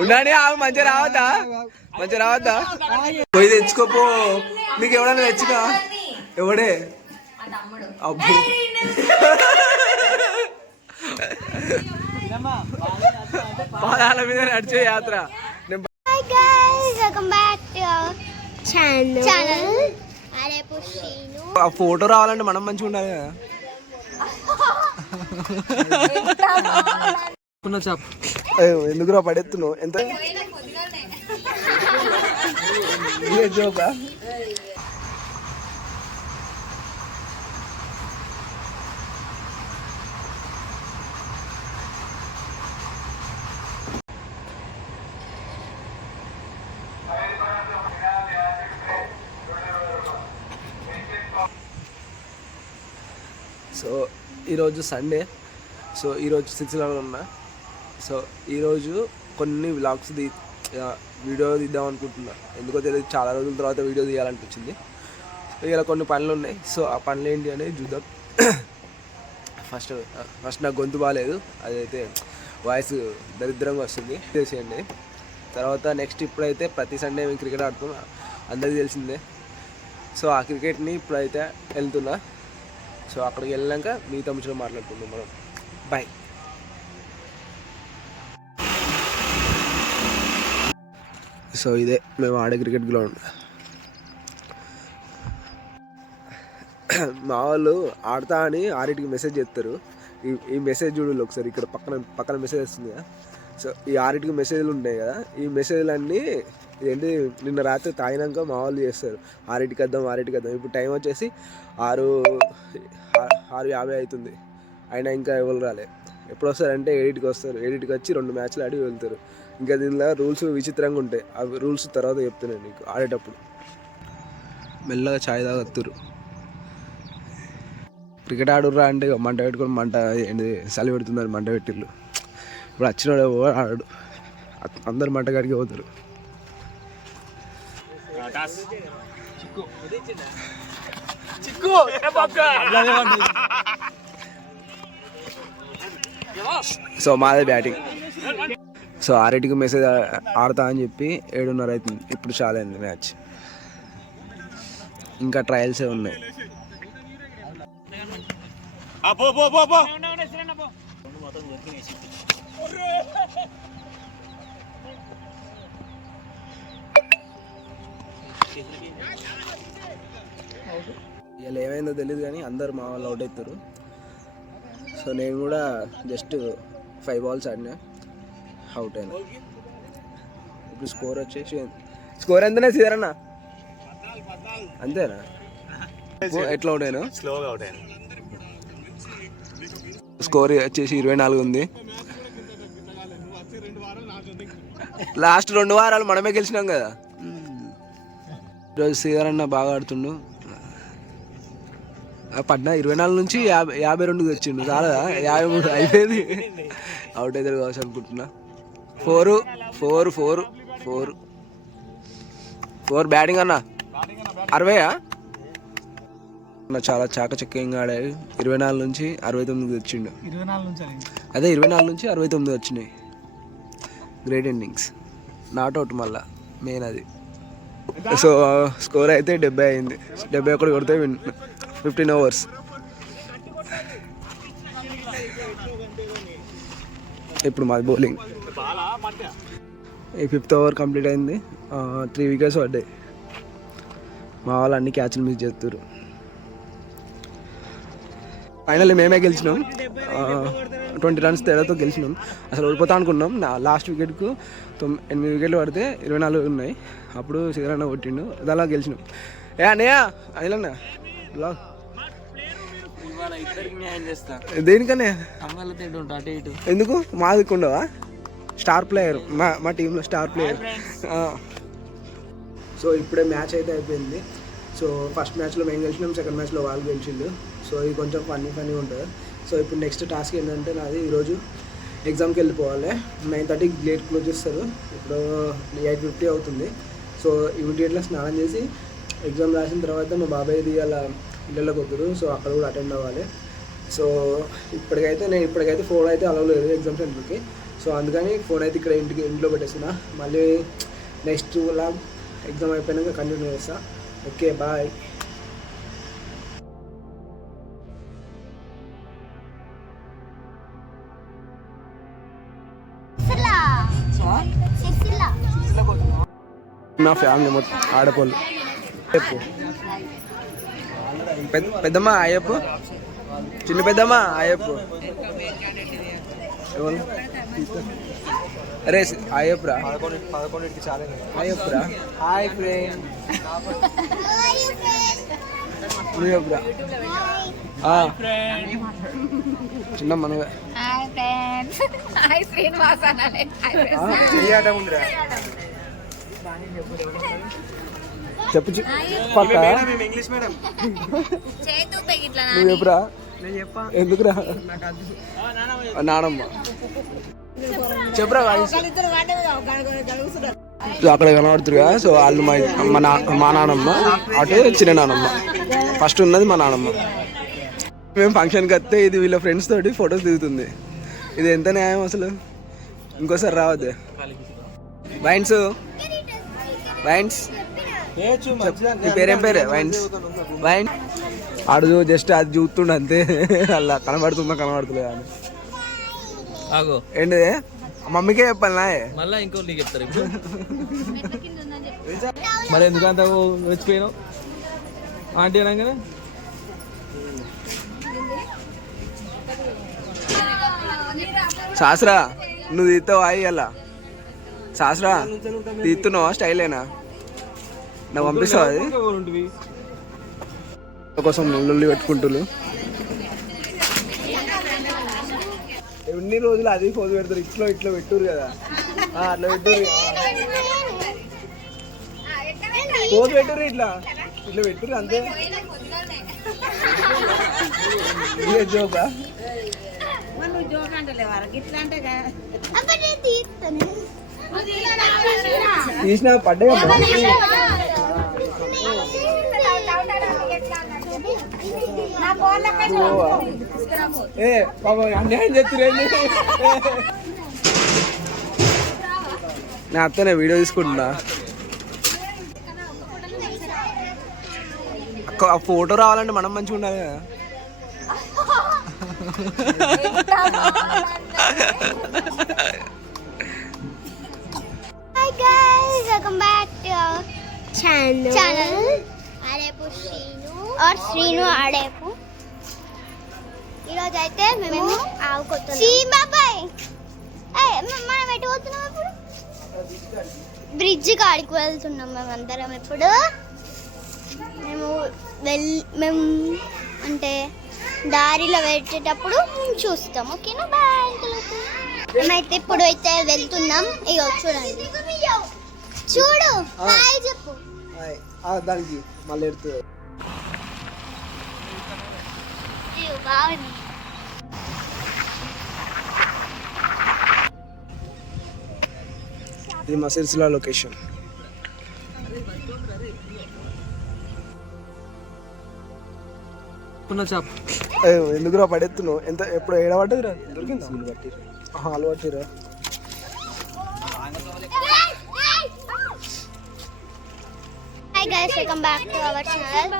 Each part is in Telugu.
ఉన్నానే మంచిగా రావద్దా మంచిగా రావద్దా పోయి తెచ్చుకోపో నీకు ఎవడన్నా తెచ్చుగా ఎవడే అబ్బు పాదాల మీద నడిచే యాత్ర ఆ ఫోటో రావాలంటే మనం మంచిగా ఉండాలి కదా ఎందుకురా పడెత్తున్నావు ఎంత జోకా సో ఈరోజు సండే సో ఈరోజు సిరిసిల్లలో ఉన్నా సో ఈరోజు కొన్ని వ్లాగ్స్ వీడియో తీద్దాం అనుకుంటున్నా ఎందుకో తెలియదు చాలా రోజుల తర్వాత వీడియో తీయాలనిపించింది ఇలా కొన్ని పనులు ఉన్నాయి సో ఆ పనులు ఏంటి అనేది చూద్దాం ఫస్ట్ నాకు గొంతు బాగాలేదు అదైతే వాయిస్ దరిద్రంగా వస్తుంది చేసేయండి తర్వాత నెక్స్ట్ ఇప్పుడైతే ప్రతి సండే మేము క్రికెట్ ఆడుతున్నాం అందరికీ తెలిసిందే సో ఆ క్రికెట్ని ఇప్పుడైతే వెళ్తున్నా సో అక్కడికి వెళ్ళాక మీతో ముచ్చట మాట్లాడుకుందాం మనం బాయ్ సో ఇదే మేము ఆడే క్రికెట్ గ్రౌండ్ మా వాళ్ళు ఆడతా అని 6కి మెసేజ్ చేస్తారు ఈ మెసేజ్ చూడాలి ఒకసారి ఇక్కడ పక్కన మెసేజ్ వస్తుంది కదా సో ఈ 6కి మెసేజ్లు ఉంటాయి కదా ఈ మెసేజ్లన్నీ ఏంటి నిన్న రాత్రి తాగినాక మా వాళ్ళు చేస్తారు 6కి వద్దాం ఇప్పుడు టైం వచ్చేసి 6:50 అవుతుంది అయినా ఇంకా ఎవరు రాలే ఎప్పుడు వస్తారంటే 8కి వస్తారు 8కి వచ్చి 2 మ్యాచ్లు ఆడి వెళ్తారు ఇంకా దీనిలో రూల్స్ విచిత్రంగా ఉంటాయి అవి రూల్స్ తర్వాత చెప్తున్నాను నీకు ఆడేటప్పుడు మెల్లగా ఛాయ్ తాగత్తురు క్రికెట్ ఆడుర్రా అంటే మంట పెట్టుకొని మంట ఏంటి చలి పెడుతున్నారు మంట పెట్టిళ్ళు ఇప్పుడు వచ్చినాడు ఆడాడు అందరు మంట కాడికి పోతారు సో మాదే బ్యాటింగ్ సో 6కి మెసేజ్ ఆడతా అని చెప్పి 7:30 అవుతుంది ఇప్పుడు చాలా అయింది మ్యాచ్ ఇంకా ట్రయల్సే ఉన్నాయి ఇలా ఏమైందో తెలియదు కానీ అందరు మా వాళ్ళు అవుట్ అవుతారు సో నేను కూడా జస్ట్ 5 balls ఆడినా అవుట్ అయినా ఇప్పుడు స్కోర్ వచ్చేసి స్కోర్ ఎంతనే సీదరన్నా అంతేనా ఎట్లా అవుట్ అయినా స్లోగా అవుట్ అయినా స్కోర్ వచ్చేసి 24 ఉంది లాస్ట్ 2 వారాలు మనమే గెలిచినాం కదా ఈరోజు సీదరన్న బాగా ఆడుతుండు పడ్డా 24 నుంచి 52 వచ్చిండు చాలా 53 అయిపోయింది అవుట్ అవుతాడు కావచ్చు అనుకుంటున్నా 4 బ్యాటింగ్ అన్న 60 చాలా చాకచక్యంగా ఆడాడు 24 నుంచి 69 వచ్చిండు అదే 24 నుంచి 69 వచ్చినాయి గ్రేట్ ఎండింగ్స్ నాట్ అవుట్ మళ్ళా మెయిన్ అది సో స్కోర్ అయితే 70 అయింది 71 కొడితే 15 overs ఇప్పుడు మాది బౌలింగ్ ఈ 5th over కంప్లీట్ అయింది 3 wickets పడ్డాయి మా వాళ్ళు అన్ని క్యాచ్లు మిస్ చేస్తారు ఫైనల్లీ మేమే గెలిచినాం 20 runs తేడాతో గెలిచినాం అసలు ఓడిపోతా అనుకున్నాం లాస్ట్ వికెట్కు 8 wickets పడితే 24 ఉన్నాయి అప్పుడు సిగరన్న కొట్టిండు అలా గెలిచినాం అన్నయ్య అదిలన్నా బ్లాగ్ దేనికనే ఎందుకు మా దిక్కుండవా స్టార్ ప్లేయర్ మా టీంలో స్టార్ ప్లేయర్ సో ఇప్పుడే మ్యాచ్ అయితే అయిపోయింది సో ఫస్ట్ మ్యాచ్లో మేము గెలిచినాం సెకండ్ మ్యాచ్లో వాళ్ళు గెలిచిండు సో ఇది కొంచెం ఫన్నీ ఉంటుంది సో ఇప్పుడు నెక్స్ట్ టాస్క్ ఏంటంటే నాది ఈరోజు ఎగ్జామ్కి వెళ్ళిపోవాలి 9:30కి గేట్ క్లోజ్ చేస్తారు ఇప్పుడు 8:50 అవుతుంది సో ఇమీడియట్గా స్నానం చేసి ఎగ్జామ్ రాసిన తర్వాత మా బాబాయ్ది అలా ఇళ్ళలోకి వద్దురు సో అక్కడ కూడా అటెండ్ అవ్వాలి సో ఇప్పటికైతే ఫోన్ అయితే అలవ్ లేదు ఎగ్జామ్ సెంటర్కి. సో అందుకని ఫోన్ అయితే ఇక్కడ ఇంట్లో పెట్టేస్తున్నా. మళ్ళీ నెక్స్ట్ లాగ్ ఎగ్జామ్ అయిపోయినాక కంటిన్యూ చేస్తా. Okay bye. నా ఫ్యామిలీ మొత్తం ఆడపోళ్ళు. చెప్పు పెద్దమ్మ అయ్యప్పు, చిన్న పెద్దమ్మ అయ్యప్పు. అరే అయ్యప్పురా, 11కి చాలా అయ్యప్పురా. హాయ్ ఫ్రెండ్, నువ్వురా చిన్న మనగా చెప్పు పక్క నువ్వు చెప్పురా. ఎందుకురా నానమ్మ చెప్పురా. అక్కడ కనబడుతురుగా. సో వాళ్ళు మా నానమ్మ, అటు చిన్న నానమ్మ, ఫస్ట్ ఉన్నది మా నానమ్మ. మేము ఫంక్షన్కి వస్తే ఇది వీళ్ళ ఫ్రెండ్స్ తోటి ఫొటోస్ దిగుతుంది. ఇది ఎంత న్యాయం అసలు? ఇంకోసారి రావద్దు. వైన్స్ వైన్స్ నీ పేరేం పేరే? వైన్స్ వైన్ అడుగు జస్ట్ అది చూస్తుండ అంతే. అలా కనబడుతుందా అని ఏంటి మమ్మీకే చెప్పాలనా? మళ్ళీ ఇంకో నీకు చెప్తారు ఇప్పుడు. మరి ఎందుకంత వచ్చిపోయినావు ఆంటీ అనగానే? శాస్త్రా నువ్వు తీస్తావు అయ్యి అలా? శాస్త్రా తీస్తున్నావా? స్టైలేనా? నాకు పంపిస్తావు అది కోసం లొల్లి పెట్టుకుంటులు. ఎన్ని రోజులు అది ఫోన్ పెడతారు. ఇట్లా పెట్టురు కదా, అట్లా పెట్టురు. ఫోన్ పెట్టురు, ఇట్లా పెట్టురు అంతే. జోకా తీసిన పడ్డా ఏ బాబా అన్యాయం చెప్తురేండి. నేను అత్తనే వీడియో తీసుకుంటున్నా. ఆ ఫోటో రావాలంటే మనం మంచిగా ఉండాలి కదా. Hi guys, welcome back to our channel. Adepu Srinu Adepu. ఈరోజు అయితే మేము బాబాయ్ మనం ఎటు పోతున్నాం ఇప్పుడు? బ్రిడ్జ్ కాడికి వెళ్తున్నాం మేమందరం. ఇప్పుడు మేము అంటే దారిలో వెళ్ళేటప్పుడు చూస్తాం. ఓకేనా? బాయ్. మేమైతే ఇప్పుడు అయితే వెళ్తున్నాం. ఇగో చూడండి, చూడు హాయ్ చెప్పు. దానికి మళ్ళీ బాగుంది. ఇది మా సిరిసిల్ల లొకేషన్. ఎందుకురా పడెత్తున్నావు? ఎంత ఎప్పుడు ఏడబడ్డదిరా? దొరికిందా? హాలు పట్టిరా. Hi guys, welcome back to our channel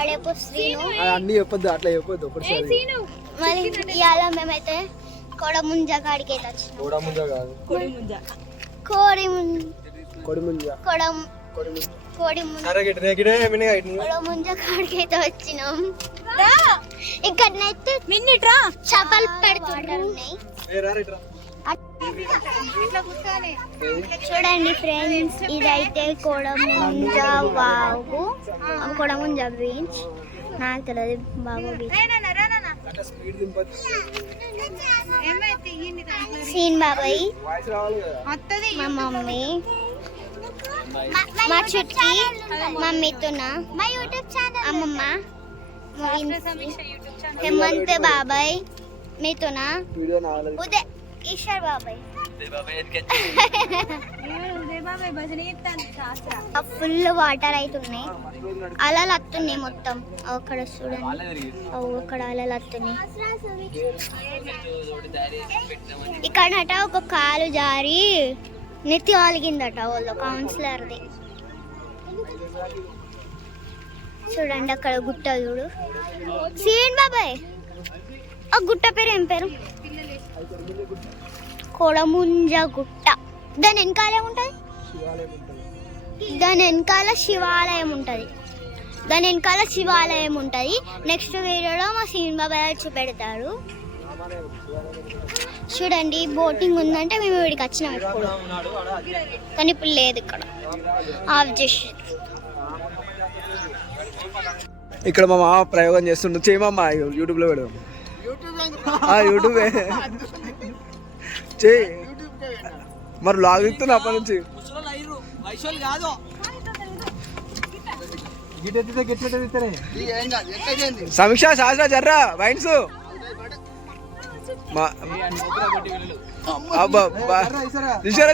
Adepu Srinu. అన్నీ చెప్పొద్దు, అట్లా చెప్పొద్దు ఒకసారి. మరి ఇవాళ మేమైతే కొడముంజ కాడికి అయితే వచ్చినాం. కొడముంజ కాదు, కొడిముంజ కాడికి అయితే వచ్చినాం. ఇక్కడనైతే చేపలు పెడుతున్నాయి. చూడండి ఫ్రెండ్స్, ఇదైతే కొడముంజ వాగు, కొడముంజ బీచ్. నాకు తెలియదు బాబు బీచ్. సీన్ బాబాయ్, మా మమ్మీ, మా చుట్టి మమ్మీతోనా, మా యూట్యూబ్ ఛానల్ అమ్మమ్మ, హేమంత్ బాబాయ్ మీతోనా, ఉదయ్ ఈశ్వర్ బాబాయ్. ఫుల్ వాటర్ అవుతున్నాయి, అలలు వస్తున్నాయి మొత్తం. అక్కడ చూడండి, అక్కడ అలలు వస్తున్నాయి. ఇక్కడట ఒక కాలు జారి నెత్తి వాలిగిందట వాళ్ళు కౌన్సిలర్ది. చూడండి అక్కడ గుట్ట చూడు. సీన్ బాబాయ్, ఆ గుట్ట పేరు ఏం పేరు? కొడముంజ గుట్ట. దాని వెనకాల ఏముంటుంది? దాని వెనకాల శివాలయం ఉంటుంది. దాని వెనకాల శివాలయం ఉంటుంది. నెక్స్ట్ వీడియోలో మా సీన్ బాబాయ్ చూపెడతారు. చూడండి బోటింగ్ ఉందంటే మేము ఇక్కడికి వచ్చినాం ఇప్పుడు, కానీ ఇప్పుడు లేదు. ఇక్కడ ఆఫ్ చేసి ఇక్కడ మా మామ ప్రయోగం చేస్తుండు. చేయమమ్మా, యూట్యూబ్లో పెడదాం. యూట్యూబే చేయి. మరి లాగ్ ఇస్తున్నా అప్పటి నుంచి. సమీక్ష శాస్త్ర జర్రా వైన్స్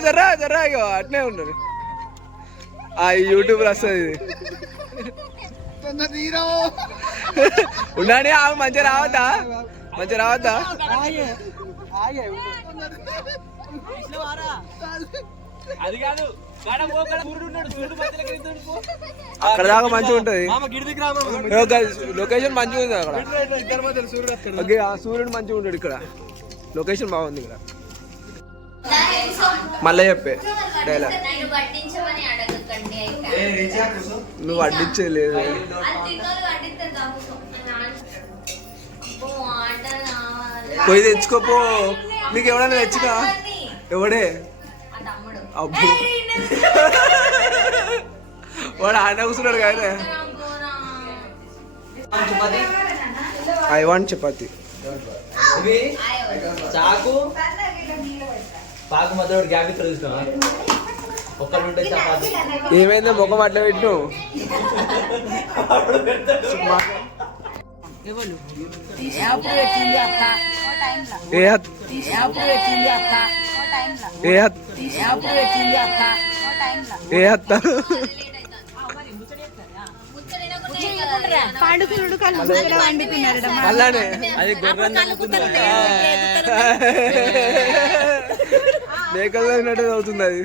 జర్రా జర్రా ఇగో అట్నే ఉండదు. యూట్యూబ్ వస్తుంది ఉన్నాని. ఆమె మంచిగా రావద్దా? మంచిగా రావద్దా? అక్కడ దాకా మంచిగా ఉంటది. లొకేషన్ మంచిగా ఉంది అక్కడ. సూర్యుడు మంచిగా ఉంటాడు ఇక్కడ. లొకేషన్ బాగుంది ఇక్కడ. మళ్ళీ చెప్పే డైలాగ్. నువ్వు వడ్డించేది లేదు. పోయి తెచ్చుకోపో. మీకు ఎవడైనా తెచ్చుకా? ఎవడే? అబ్బు వాడు ఆడ కూర్చున్నాడు కానీ. I want chapati. చాకు పాకు మధ్య గ్యాప్ ఇక్కడ చూసినా ఒక్కడుంటే చపాతి. ఏమైందో ముఖం అట్లా పెట్టు. మేకల్లో ఉన్నట్టు అవుతుంది అది.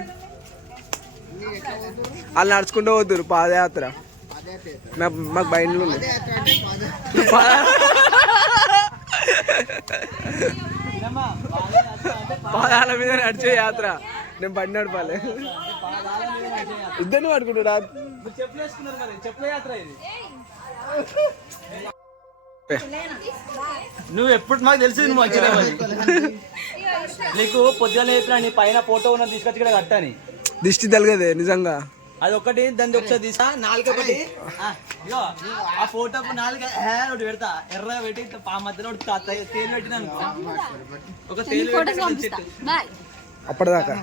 వాళ్ళు నడుచుకుంటూ పోతున్నారు పాదయాత్ర. మాకు బయలు ఉంది. పాదాల మీద నడిచే యాత్ర. నేను బండి నడపాలి. ఇద్దరిని పట్టుకుంటున్నా. నువ్వు ఎప్పుడు మాకు తెలిసి నువ్వు వచ్చినా నీకు పొద్దున చెప్పినా నీ పైన ఫోటో ఉన్న తీసుకొచ్చి ఇక్కడ కట్టని. దిష్టి తలగదే నిజంగా. అది ఒకటి దాన్ని ఒకసారి తీసా. నాలుగొకటి ఆ ఫోటో నాలుగు ఒకటి పెడతా ఎర్రగా పెట్టి ఆ మధ్యలో తేలు పెట్టినా ఒక తేలు. అప్పటిదాకా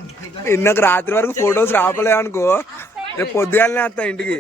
ఇన్నకు రాత్రి వరకు ఫొటోస్ రాపలే అనుకో, రేపు పొద్దుగాలనే వస్తా ఇంటికి.